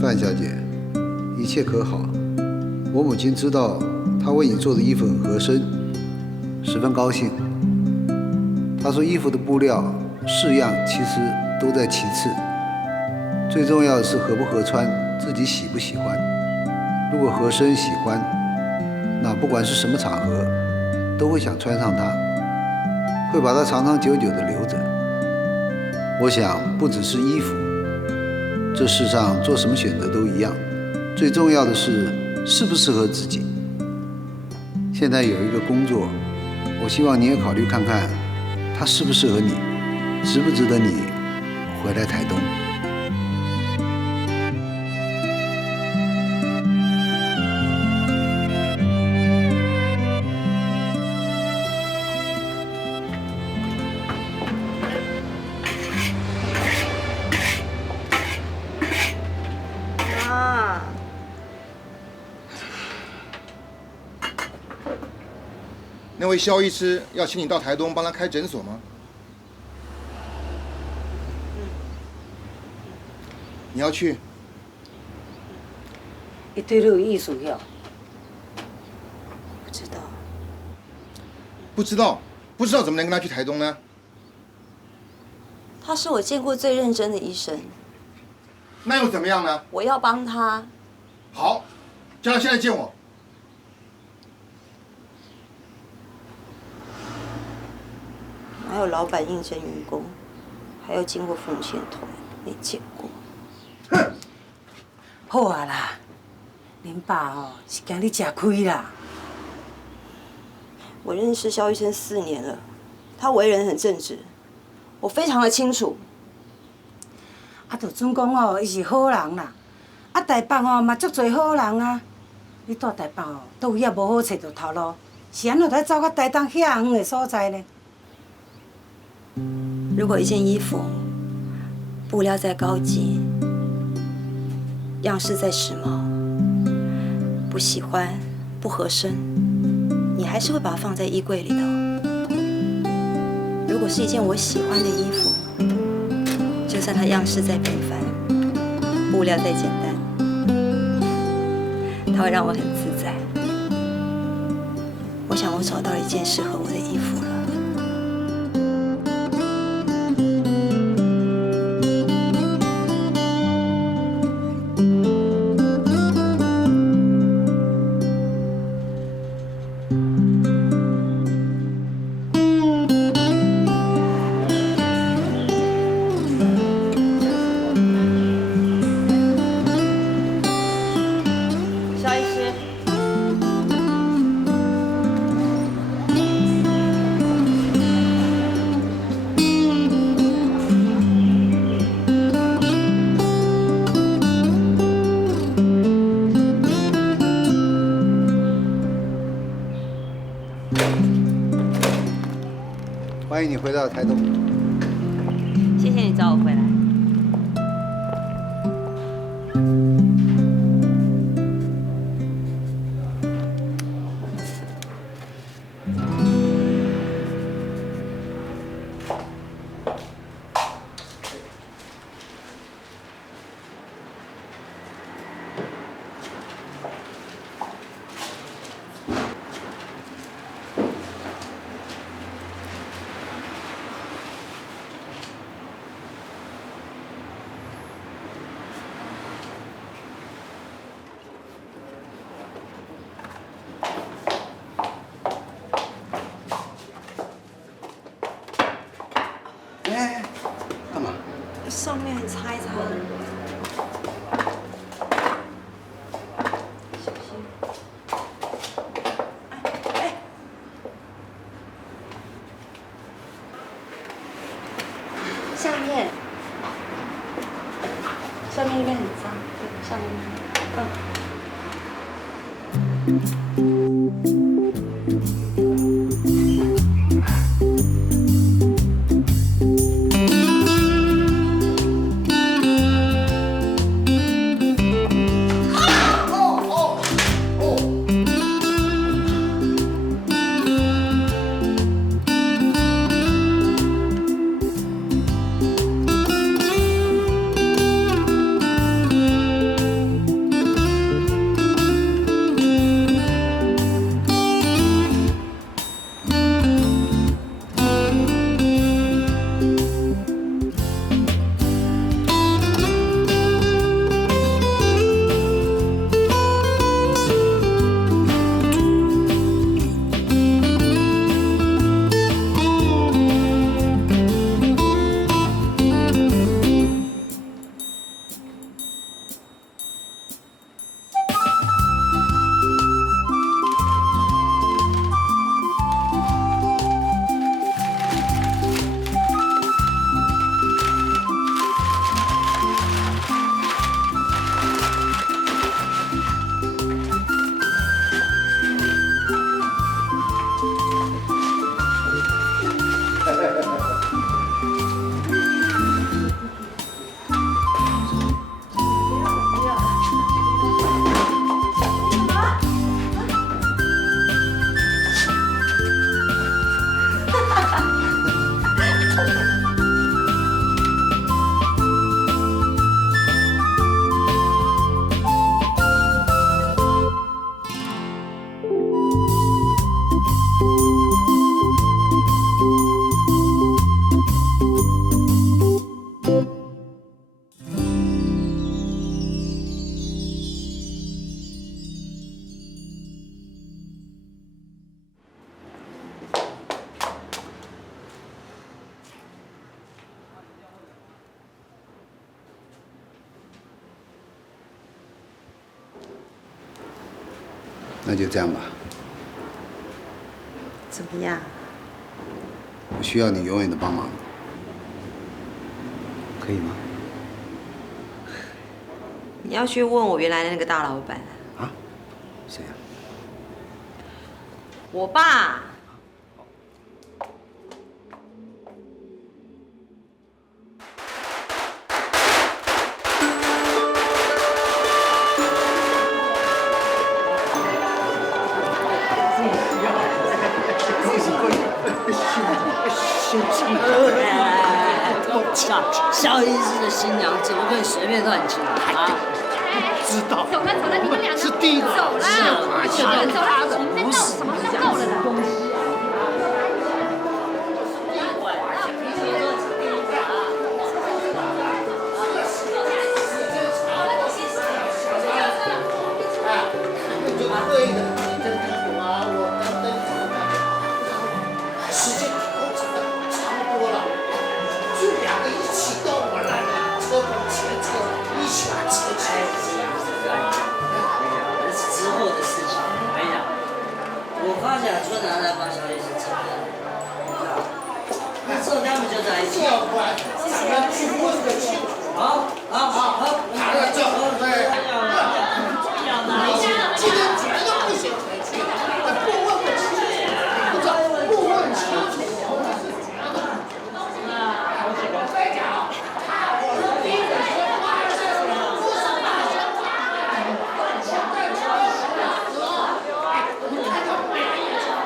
范小姐，一切可好？我母亲知道她为你做的衣服很合身，十分高兴。她说衣服的布料式样其实都在其次，最重要的是合不合穿，自己喜不喜欢。如果合身喜欢，那不管是什么场合，都会想穿上它，会把它长长久久地留着。我想不只是衣服，这世上做什么选择都一样，最重要的是适不适合自己。现在有一个工作，我希望你也考虑看看，它适不适合你，值不值得你回来台东。那位肖医师要请你到台东帮他开诊所吗？你要去？伊对你有意思哟？不知道。不知道怎么能跟他去台东呢？他是我见过最认真的医生。那又怎么样呢？我要帮他。好，叫他现在见我。哪有老板应征员工，还要经过父母亲的同意？没见过。哼！好啊啦，恁爸哦是惊你吃亏啦。我认识肖医生4年了，他为人很正直，我非常的清楚。啊，就准讲哦，伊是好人啦。啊，台北哦嘛足侪好人啊。你住台北哦，倒有也无好找到头路，是安怎才走到台东遐远的所在呢？如果一件衣服布料再高级，样式再时髦，不喜欢、不合身，你还是会把它放在衣柜里的哦。如果是一件我喜欢的衣服，就算它样式再平凡，布料再简单，它会让我很自在。我想我找到了一件适合我的衣服了。欢迎你回到台东。谢谢你找我回来。干嘛？上面擦一擦。小心。哎，有点很脏，像那就这样吧。怎么样？我需要你永远的帮忙，可以吗？你要去问我原来的那个大老板。啊？谁呀？我爸。萧医师的新娘怎么可以随便乱亲啊？知道。走了走了，你们两个是第一个。走了，走了走了，你们在闹什么？够了的。时间差不多了，就两个一起到我来了，车往前车，一起把车开。那是之后的事情。我跟你讲，我发现村长在帮小李是承认的，那之后他们就在一起。要不然咱们去问个清楚。好，谈了这，对。今天绝对不行才去，不问个清楚，不问清楚。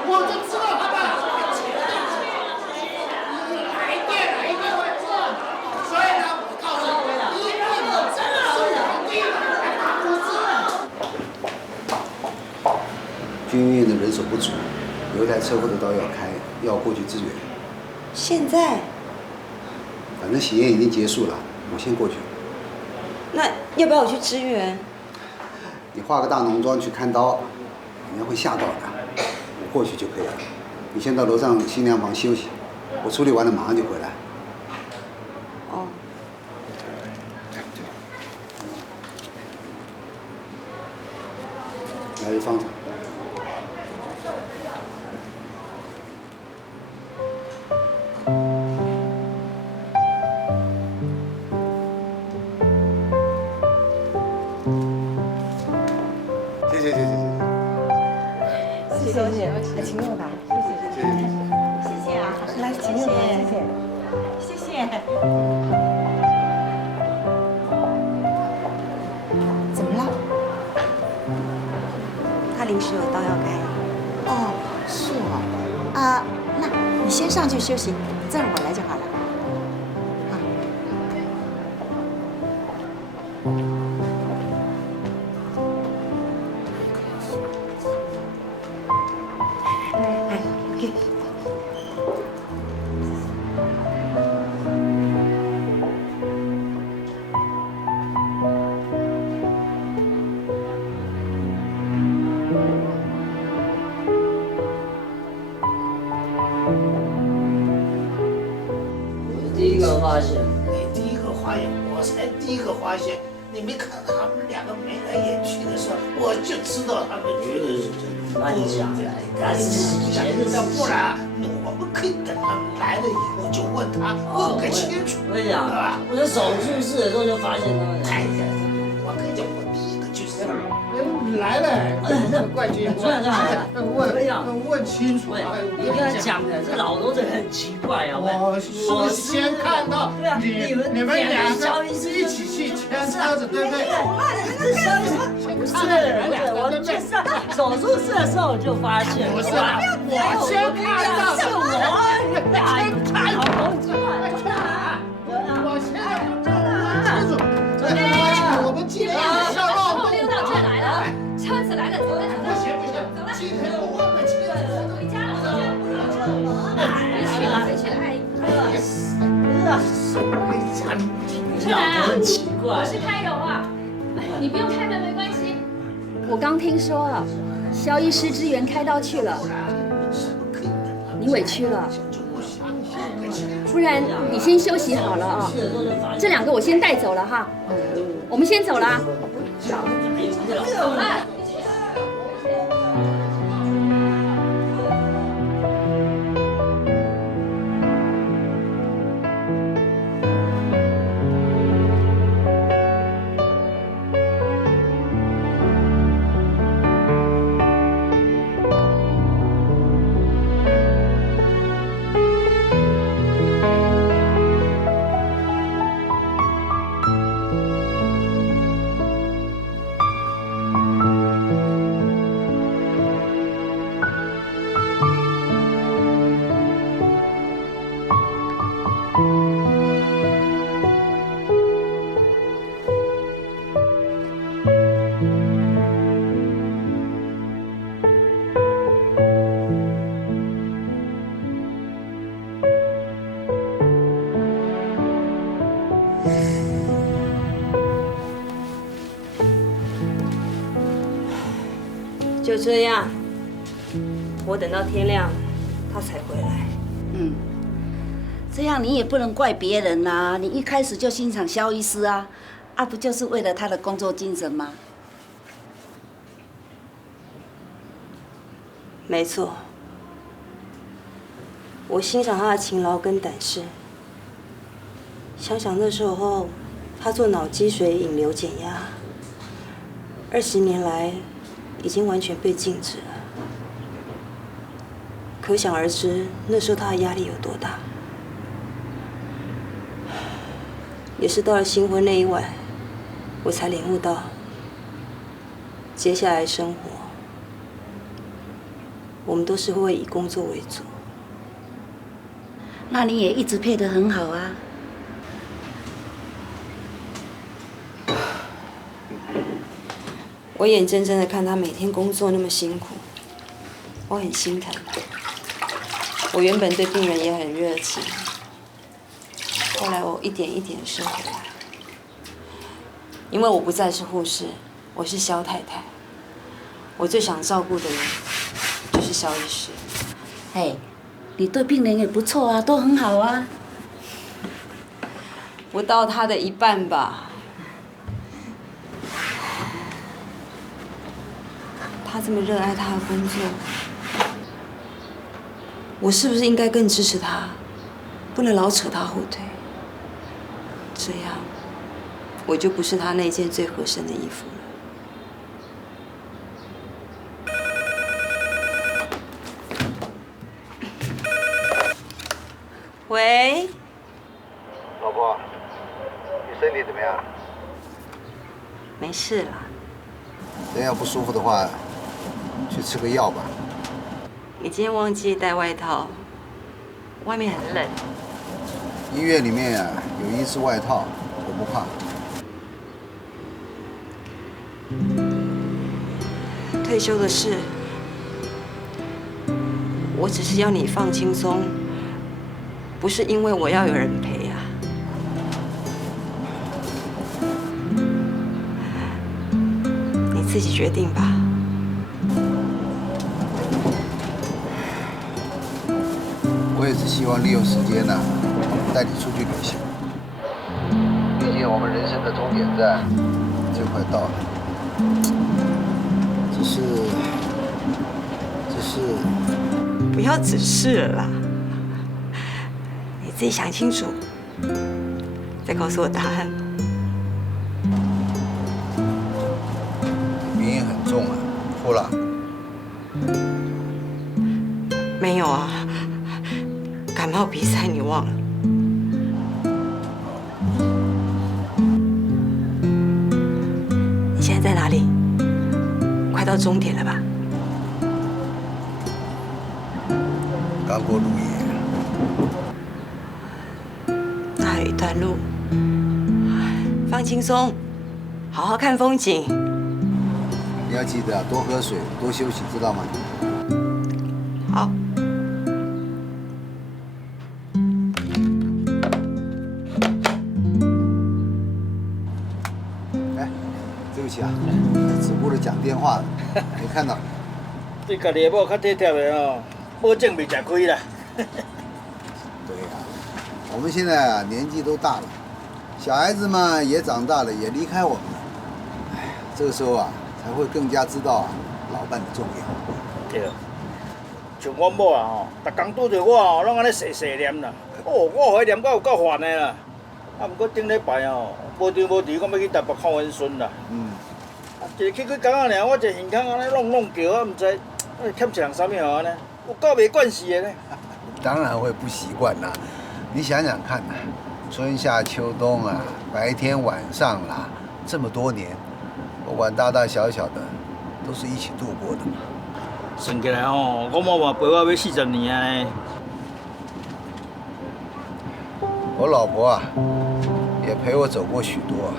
我就知道他们来电了，一定会做，所以呢，我告诉你，一定要真的是皇帝来打不是。军医院的人手不足，有一台车或者刀要开，要过去支援。现在？反正喜宴已经结束了，我先过去。那要不要我去支援？你化个大浓妆去看刀，人家会吓到的。我过去就可以了。你先到楼上新娘房休息，我处理完了马上就回来。哦。来日方长。怎么了？他临时有刀要开。哦，是哦，啊，那你先上去休息，这样我来就好了。好。来，OK。我第一个发现，你第一个发现，我才第一个发现。你没看到他们两个眉来眼去的时候，我就知道他们绝对是真的。乱讲来，赶紧钱的事要不情。然我们可以等他们来了以后就问他，问个清楚。我跟你讲，我在手术室的时候就发现他们俩。哎呀，我跟你讲，我第一个就是来了，冠军，问清楚。你跟他讲的，这老头子很奇怪啊！我先看到你们两个一起去牵车子，对不对？不是，我去上手术室的时候就发现，不是，我先看到是我，老头子，我现在清楚，我们今天要让后溜道车来了，车子来了，走了走了。不行，今天我问个清楚。回家了，回去了，哎。老头很奇怪我。是开柔啊，你不用开门没关系。我刚听说了，肖医师支援开刀去了，你委屈了。不然你先休息好了啊，这两个我先带走了哈，我们先走了。走了。就这样，我等到天亮，他才回来。这样你也不能怪别人呐、你一开始就欣赏肖医师啊，不就是为了他的工作精神吗？没错，我欣赏他的勤劳跟胆识。想想那时候，他做脑积水引流减压，20年来已经完全被禁止了。可想而知，那时候他的压力有多大。也是到了新婚那一晚，我才领悟到，接下来生活，我们都是会以工作为主。那你也一直配得很好啊。我眼睁睁的看他每天工作那么辛苦，我很心疼。我原本对病人也很热情，后来我一点一点收回来，因为我不再是护士，我是肖太太。我最想照顾的人就是肖医师。嘿，你对病人也不错啊，都很好啊。不到他的一半吧。他这么热爱他的工作，我是不是应该更支持他，不能老扯他后腿？这样，我就不是他那件最合身的衣服了。喂，老婆，你身体怎么样？没事了。人要不舒服的话，去吃个药吧。你今天忘记带外套，外面很冷。医院里面呀、有医师外套，我不怕。退休的事，我只是要你放轻松，不是因为我要有人陪啊。你自己决定吧。我也是希望利用时间呢、带你出去旅行。毕竟我们人生的终点站就快到了。只是不要只是了啦，你自己想清楚，再告诉我答案。鼻音很重啊，哭了。没有啊，感冒比赛你忘了？你现在在哪里？快到终点了吧？刚过鹿野，那还有一段路，放轻松，好好看风景。你要记得啊，多喝水，多休息，知道吗？好。哎，对不起啊，只顾着讲电话了，没看到。对家己的某较体贴的哦，保证袂吃亏啦。对呀、我们现在啊年纪都大了，小孩子嘛也长大了，也离开我们了。哎，这个时候啊，才会更加知道啊老伴的重要。对，像我某啊吼，逐工拄着我哦，拢安尼细细念啦。哦，我怀念到有够烦的啦。啊，毋过顶礼拜哦，无张无弛，我要去台北看阮孙啦。一个去几工仔尔，我一个耳孔安尼弄叫，啊，毋知欠一人啥物哦安尼，有够袂惯势的呢。当然会不习惯啦。你想想看呐、春夏秋冬啊，白天晚上啦，这么多年，不管大大小小的，都是一起度过的嘛。算起来吼，我某嘛陪我要40年啊呢。我老婆啊，也陪我走过许多啊。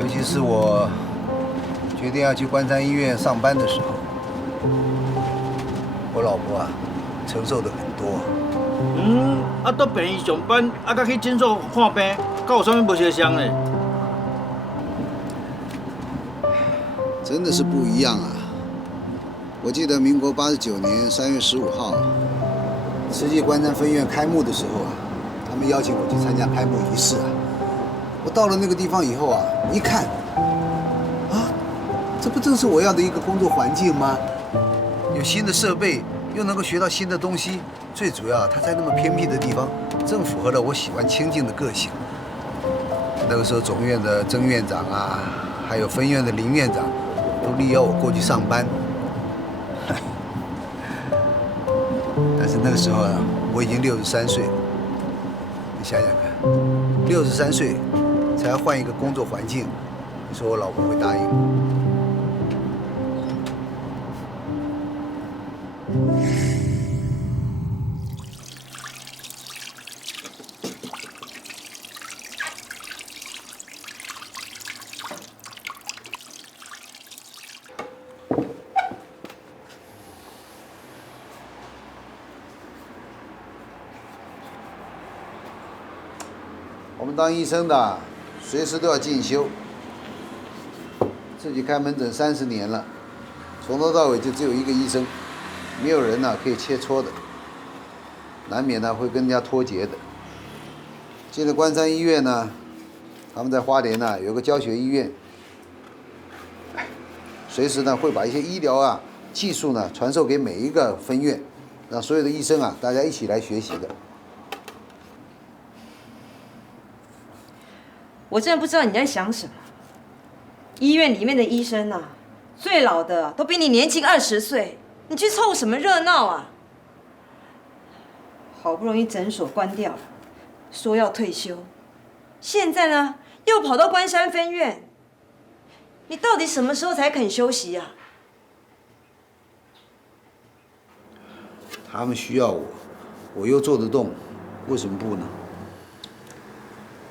尤其是我决定要去关山医院上班的时候，我老婆啊，承受的很多。啊，到病院上班，啊，甲去诊所看病，敢有啥物无相像呢？真的是不一样啊！我记得民国89年3月15号，慈济关山分院开幕的时候啊，他们邀请我去参加开幕仪式啊。我到了那个地方以后啊，一看，啊，这不正是我要的一个工作环境吗？有新的设备，又能够学到新的东西，最主要它在那么偏僻的地方，正符合了我喜欢清静的个性。那个时候总院的曾院长啊，还有分院的林院长，都力邀我过去上班。但是那个时候啊，我已经63岁了。你想想看，63岁才要换一个工作环境，你说我老婆会答应吗？我们当医生的，随时都要进修。自己开门诊30年了，从头到尾就只有一个医生，没有人可以切磋的，难免会跟人家脱节的。进了关山医院呢，他们在花莲有个教学医院，随时会把一些医疗技术传授给每一个分院，让所有的医生大家一起来学习的。我真的不知道你在想什么。医院里面的医生最老的都比你年轻20岁，你去凑什么热闹啊？好不容易诊所关掉了，说要退休，现在呢又跑到关山分院，你到底什么时候才肯休息啊？他们需要我，我又做得动，为什么不呢？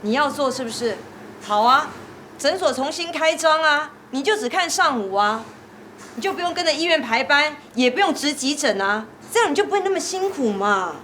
你要做是不是？好啊，诊所重新开张啊，你就只看上午啊，你就不用跟着医院排班，也不用值急诊啊，这样你就不会那么辛苦嘛。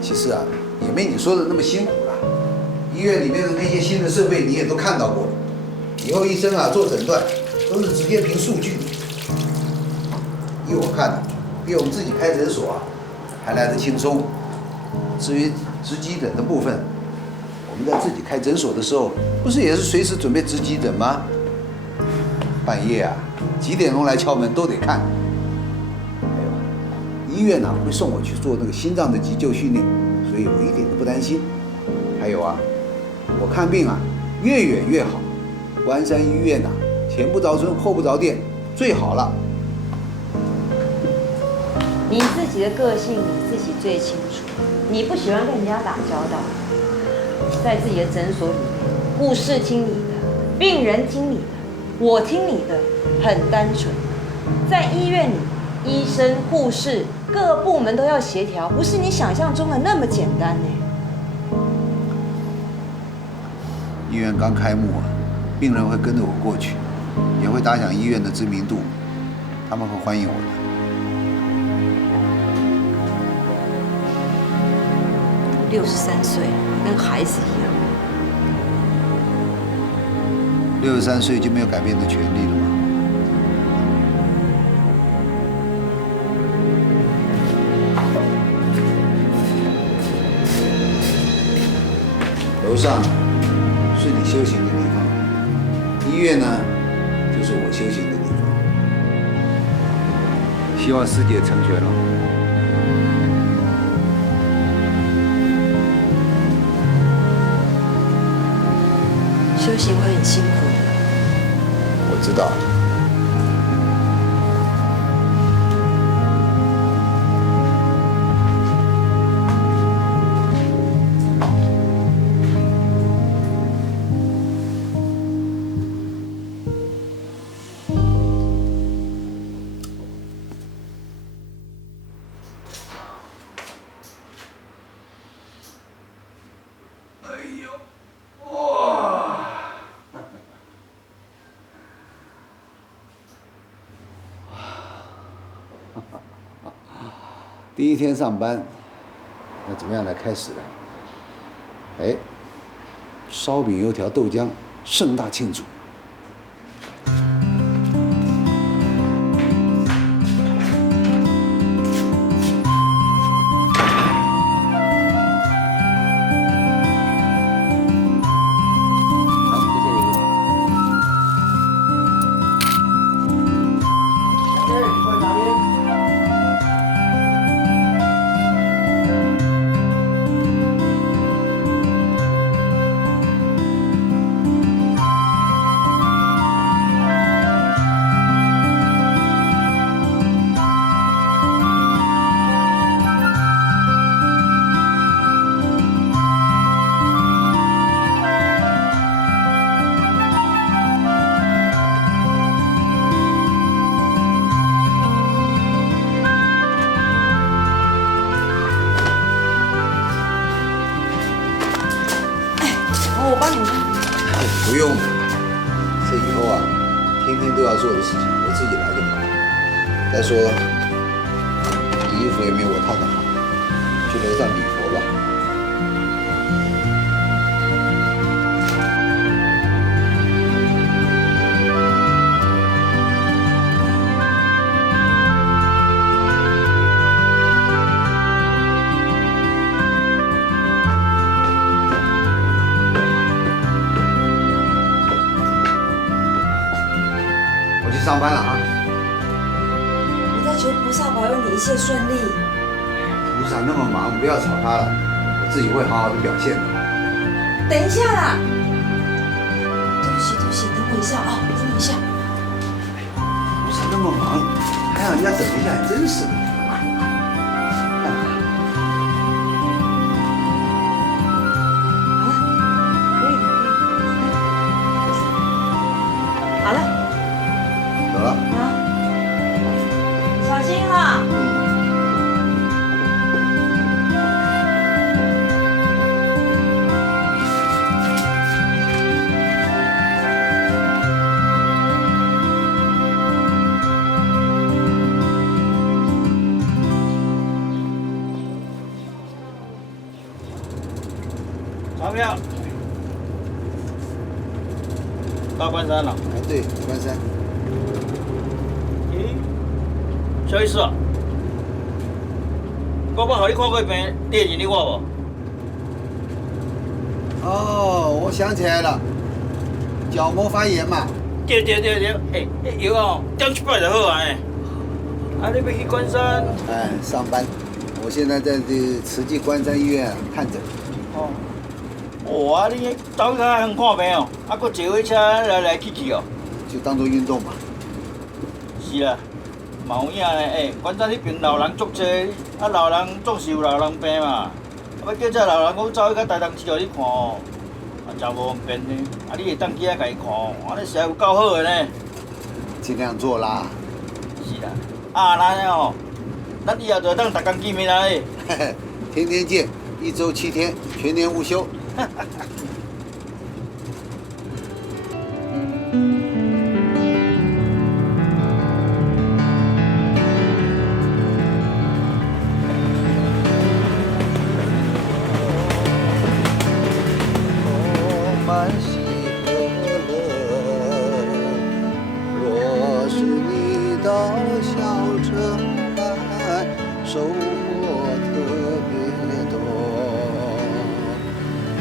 其实啊，也没你说的那么辛苦啦。医院里面的那些新的设备你也都看到过了。以后医生啊做诊断都是直接凭数据。依我看呢，比我们自己开诊所啊还来得轻松。至于值急诊的部分，我们在自己开诊所的时候，不是也是随时准备值急诊吗？半夜啊，几点钟来敲门都得看。医院呢会送我去做那个心脏的急救训练，所以我一点都不担心。还有啊，我看病啊越远越好，关山医院呐前不着村后不着店，最好了。你自己的个性你自己最清楚，你不喜欢跟人家打交道，在自己的诊所里面，护士听你的，病人听你的，我听你的，很单纯。在医院里，医生、护士各部门都要协调，不是你想象中的那么简单呢。医院刚开幕啊，病人会跟着我过去，也会打响医院的知名度，他们会欢迎我的。63岁，跟孩子一样。 63岁就没有改变的权利了吗？楼上是你修行的地方，医院呢，就是我修行的地方。希望师姐成全了。 修行会很辛苦的。我知道。第一天上班，那怎么样来开始呢？哎，烧饼、油条、豆浆，盛大庆祝。好，谢谢你。过来拿烟。 我帮你们。不用，这以后啊，天天都要做的事情，我自己来就好。再说，你衣服也没我烫的好，去楼上礼佛吧。上班了啊！我在求菩萨保佑你一切顺利。菩萨那么忙，不要吵他了，我自己会好好的表现的。等一下啦！对不起，对不起，等我一下啊，等我一下。菩萨那么忙，还让人家等一下，真是的。好了，走了。啊，小心哈。钞票。到关山了。哎，对，关山。咦，小意思啊？我捌予你看过病，你会认得我无？哦，我想起来了，角膜发炎嘛。对，哎，迄药哦，点700就好啊哎。啊，你要去关山？哎，上班。我现在在这慈济关山医院看诊。哦。哦啊，你走去较远看病哦，啊，搁坐火车来去哦。就当做运动嘛。是啦，嘛有影咧，哎，关山迄边老人足多，啊，老人总是有老人病嘛，啊，要叫这老人讲走去到台东市互你看哦，啊，真无方便呢。啊，你会当去遐甲伊看哦，安尼实在有够好的呢。尽量做啦。是啦，啊，咱哦，咱以后就当逐工见面啦嘞。天天见，1周7天，全年无休。满喜和乐，若是你到小城来，收获特别多。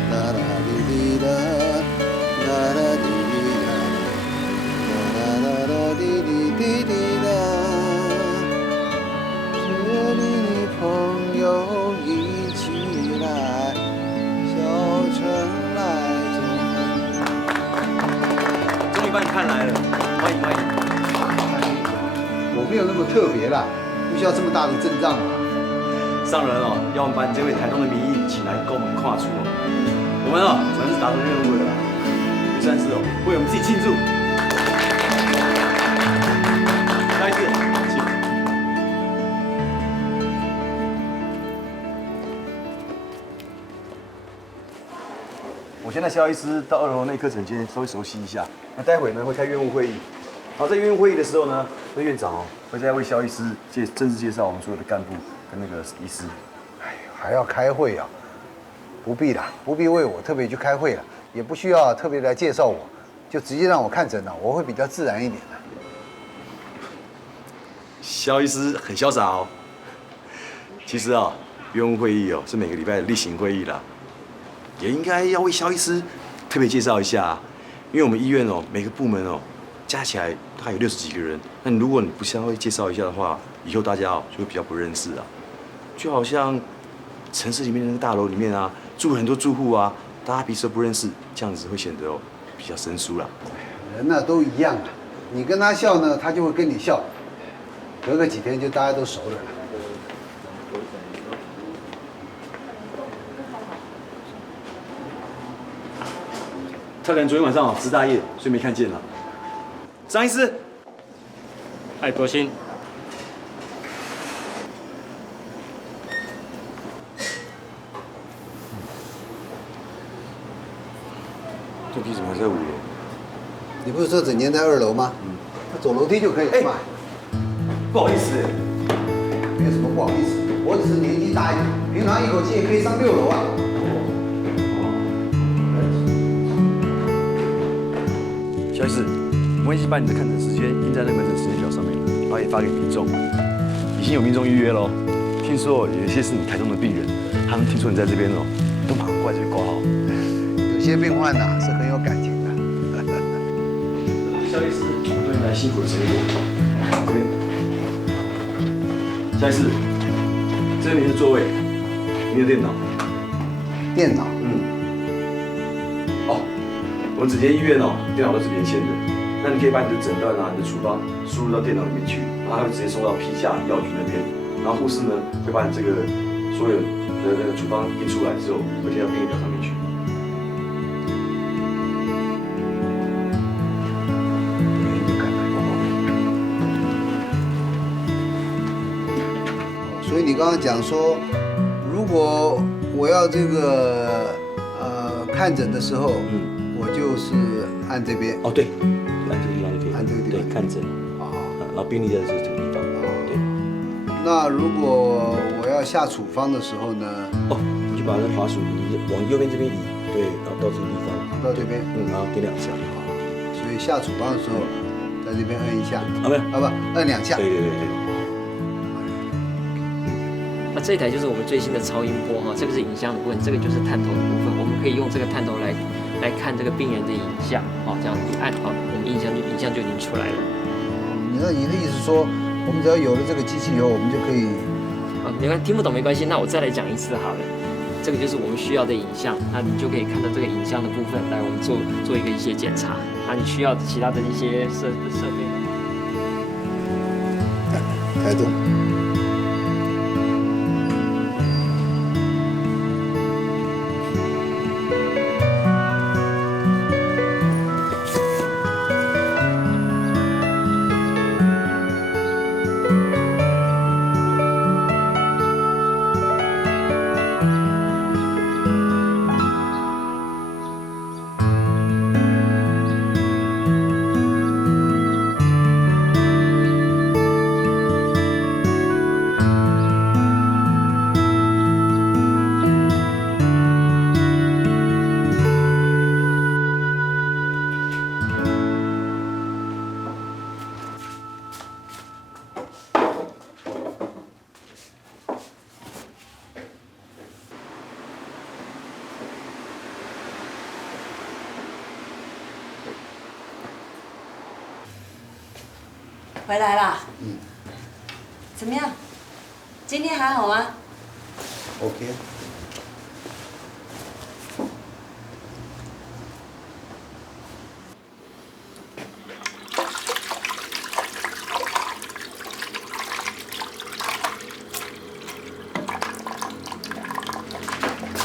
啦啦哩哩啦，啦啦哩哩啦，啦啦啦哩哩哩哩啦。这里的朋友一起来，小城来。终于把你看来了，欢迎欢迎。我没有那么特别啦，不需要这么大的阵仗嘛。上人哦，要我们把你这位台东的名义请来跟我们跨出哦。我们哦，算是达成任务了啦，也算是哦，为我们自己庆祝。再一次，请。我现在肖医师到2楼内科诊间稍微熟悉一下，那待会呢会开院务会议。好，在院务会议的时候呢，那院长哦会再为肖医师正式介绍我们所有的干部跟那个医师。哎，还要开会啊？不必啦，不必为我特别去开会了，也不需要特别来介绍我，就直接让我看诊了，我会比较自然一点的。肖医师很潇洒哦。其实啊，院务会议哦是每个礼拜的例行会议啦，也应该要为肖医师特别介绍一下，因为我们医院哦每个部门哦加起来大概有60几个人，那如果你不稍微介绍一下的话，以后大家哦就会比较不认识啊。就好像城市里面的那个大楼里面啊，住很多住户啊，大家彼此都不认识，这样子会显得哦比较生疏啦。人呢都一样啊，你跟他笑呢，他就会跟你笑，隔个几天就大家都熟了啦。他可能昨天晚上值大夜，所以没看见了。张医师，哎，国兴，电梯怎么还在5楼？你不是说整间在2楼吗？他走楼梯就可以了嘛。不好意思，没有什么不好意思，我只是年纪大一点，平常一口气也可以上6楼啊。肖医师，我已经把你的看诊时间印在那个门诊时间表上面了，然后也发给民众，已经有民众预约喽。听说有一些是你台中的病人，他们听说你在这边哦，都马上过来这边挂号。有些病患呐是很有感情的。肖医师多年来辛苦的成果。这边，肖医师，这是您的座位，您的电脑。电脑？哦，我们整间医院哦，电脑都是连线的。那你可以把你的诊断啊、你的处方输入到电脑里面去，然后它会直接送到批价药局那边，然后护士呢会把你这个所有的那个处方印出来之后，会贴到病历表上面去。所以你刚刚讲说，如果我要这个看诊的时候，我就是按这边。哦，对，按这个地方就可以。按这个地方。对，看诊。然后病历在这个地方。对。那如果我要下处方的时候呢？哦，你就把那个滑鼠你往右边这边移，对，然后到这个地方。到这边。然后点2下。所以下处方的时候，在这边摁1下。没有。不，摁2下。对。那这一台就是我们最新的超音波哈，这个是影像的部分，这个就是探头的部分，我们可以用这个探头来看这个病人的影像，哦，这样一按好，我们影像就已经出来了。你的意思说，我们只要有了这个机器以后，我们就可以？你看听不懂没关系，那我再来讲一次好了。这个就是我们需要的影像，那你就可以看到这个影像的部分，来我们做一些检查。那你需要其他的一些设备呢？台中。回来啦。怎么样？今天还好吗 ？OK。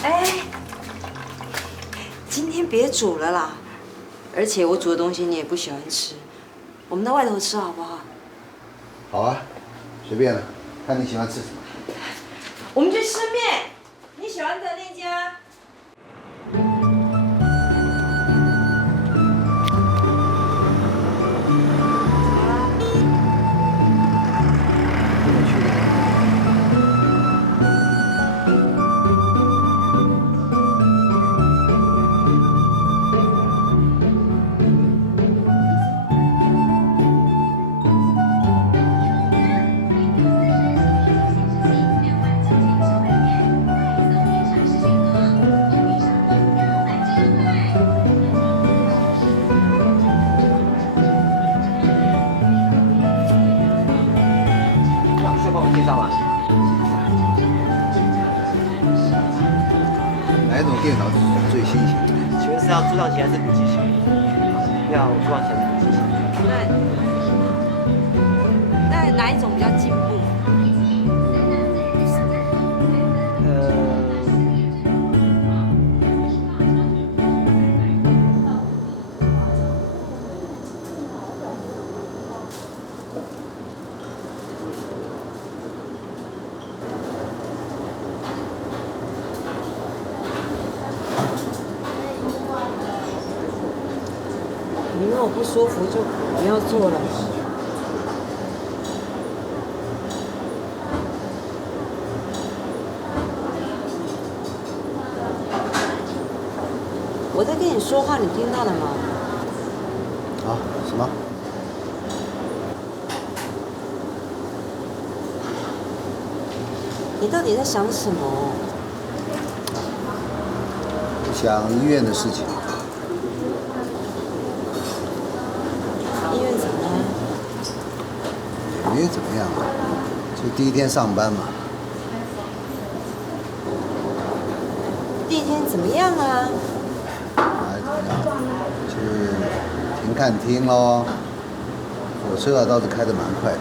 哎，今天别煮了啦，而且我煮的东西你也不喜欢吃，我们到外头吃好不好？好啊，随便了，看你喜欢吃什么。我们去吃面，你喜欢的那家。哪一种电脑最新型？请问是要朱上奇还是古奇型？要朱上奇还是古奇型？那哪一种比较进步？你如果不舒服就不要做了。我在跟你说话，你听到了吗？啊？什么？你到底在想什么？想医院的事情。没怎么样啊，就第一天上班嘛。第一天怎么样啊？怎么样？去停看厅咯。火车啊倒是开得蛮快的。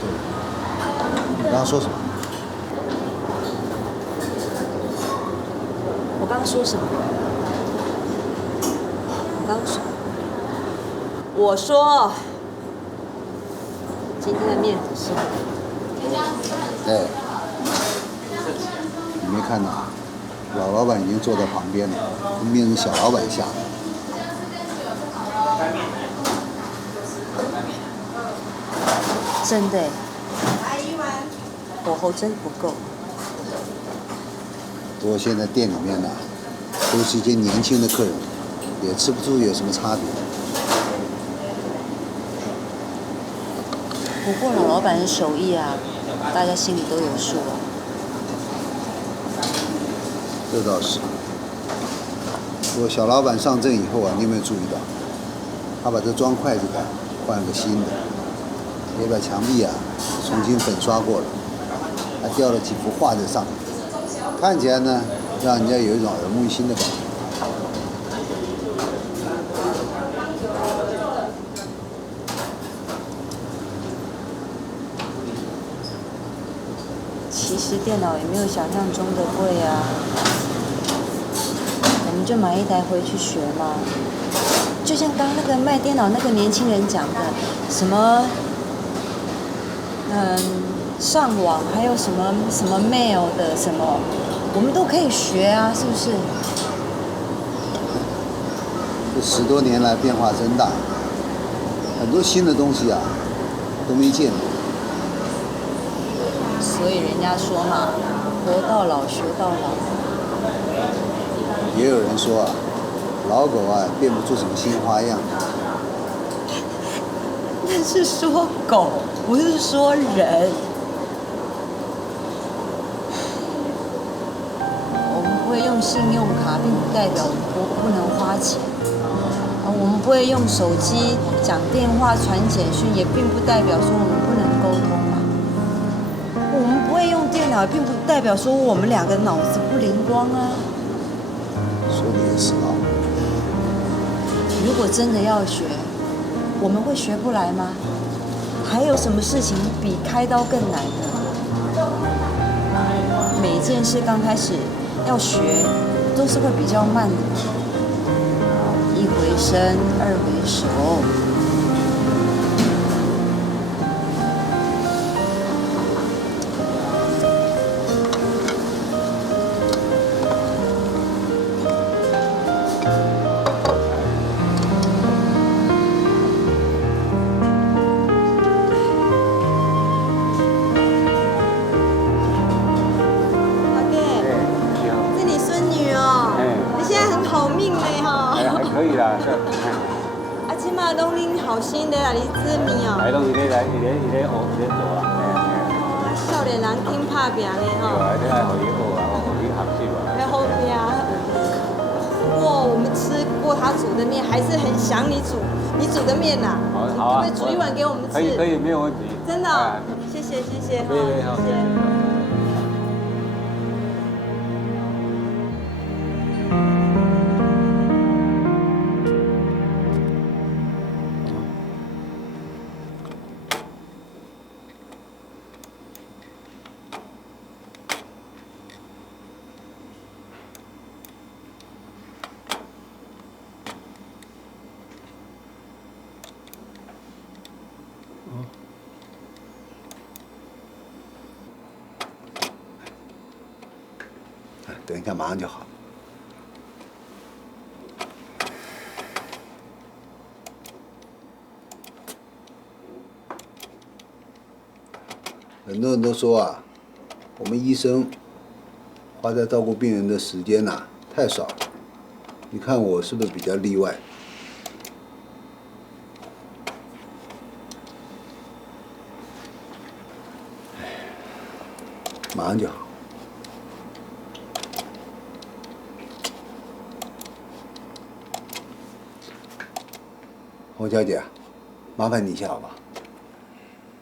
对，你刚刚说什么？我刚刚说什么？我刚刚说，我说今天的面子是哎，你没看到？老板已经坐在旁边了，跟变成小老板下。真的，火候真不够。不过现在店里面呢，都是一些年轻的客人，也吃不出有什么差别。不过老板的手艺啊，大家心里都有数啊。这倒是。不过小老板上阵以后啊，你有没有注意到，他把这装筷子的换了个新的，也把墙壁啊重新粉刷过了，还雕了几幅画在上面，看起来呢，让人家有一种耳目一新的感觉。其实电脑也没有想象中的贵啊，我们就买一台回去学嘛。就像刚刚那个卖电脑那个年轻人讲的，什么，上网还有什么 mail 的什么，我们都可以学啊，是不是？这10多年来变化真大，很多新的东西啊都没见过。所以人家说嘛，活到老学到老。也有人说啊，老狗啊变不出什么新花样。那是说狗，不是说人。我们不会用信用卡，并不代表我们不能花钱。我们不会用手机讲电话、传简讯，也并不代表说我们不能沟通啊。我们不会用电脑，并不代表说我们两个脑子不灵光啊。说的也是啊。如果真的要学，我们会学不来吗？还有什么事情比开刀更难的？每件事刚开始要学，都是会比较慢的。一回生，二回熟。可以啦，啊，即马拢恁后生在那里织面哦。来，拢伊咧学，伊咧做啊。少年人挺拍拼的吼。对啊，你爱互伊学啊，互伊学习啊。要好拼。不过我们吃过他煮的面，还是很想你煮的面呐。好啊。可不可以煮一碗给我们吃？可以，没有问题。真的哦，谢谢。可以，好，谢谢。等一下，马上就好。很多人都说啊，我们医生花在照顾病人的时间呐太少了。你看我是不是比较例外？马上就好。侯小姐，麻烦你一下好吧？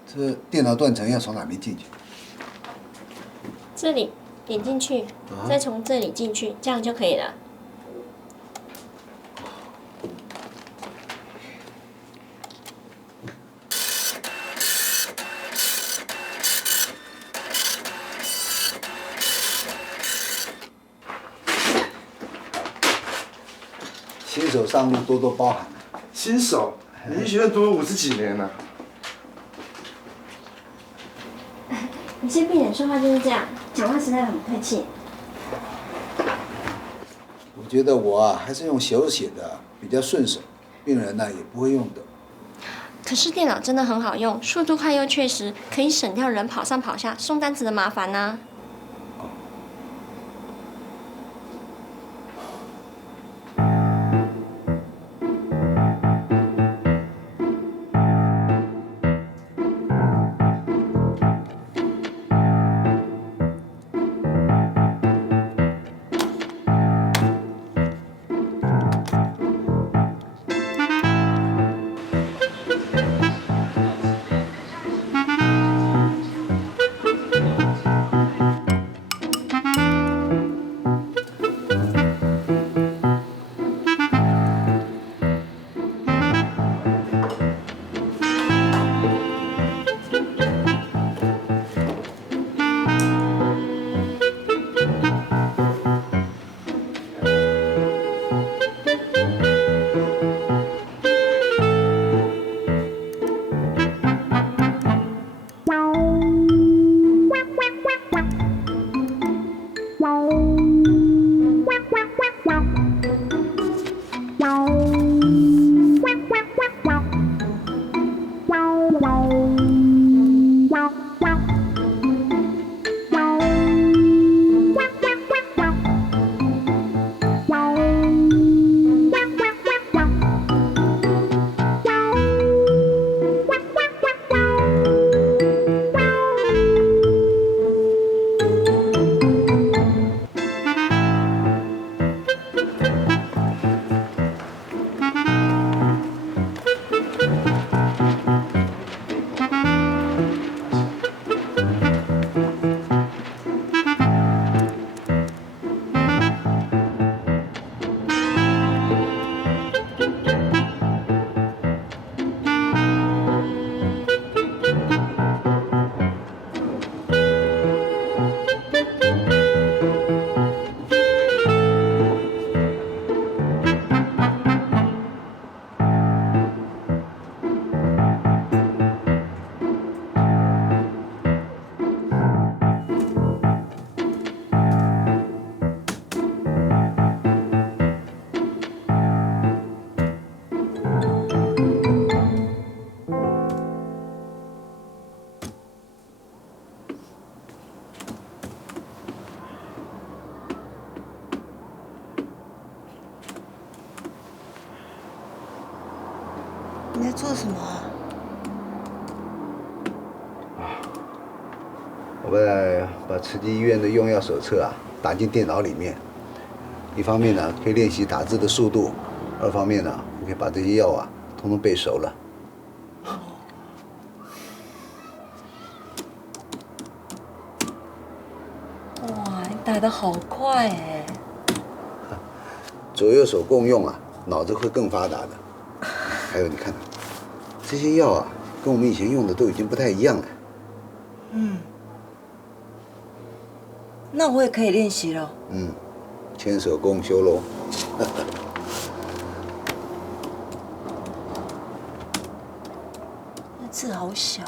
这电脑断层要从哪边进去？这里点进去，再从这里进去，这样就可以了。新手上路多多包涵。新手，你医学院读了50几年了。有些病人说话就是这样，讲话实在很不客气。我觉得我啊，还是用手写的比较顺手，病人呢也不会用的。可是电脑真的很好用，速度快又确实，可以省掉人跑上跑下送单子的麻烦呢。你在做什么啊？我们把慈济医院的用药手册啊打进电脑里面，一方面呢可以练习打字的速度，二方面呢我可以把这些药啊通通背熟了。哇，你打得好快哎！左右手共用啊，脑子会更发达的。还有你看，这些药啊，跟我们以前用的都已经不太一样了。嗯，那我也可以练习了。嗯，千手共修喽。那字好小。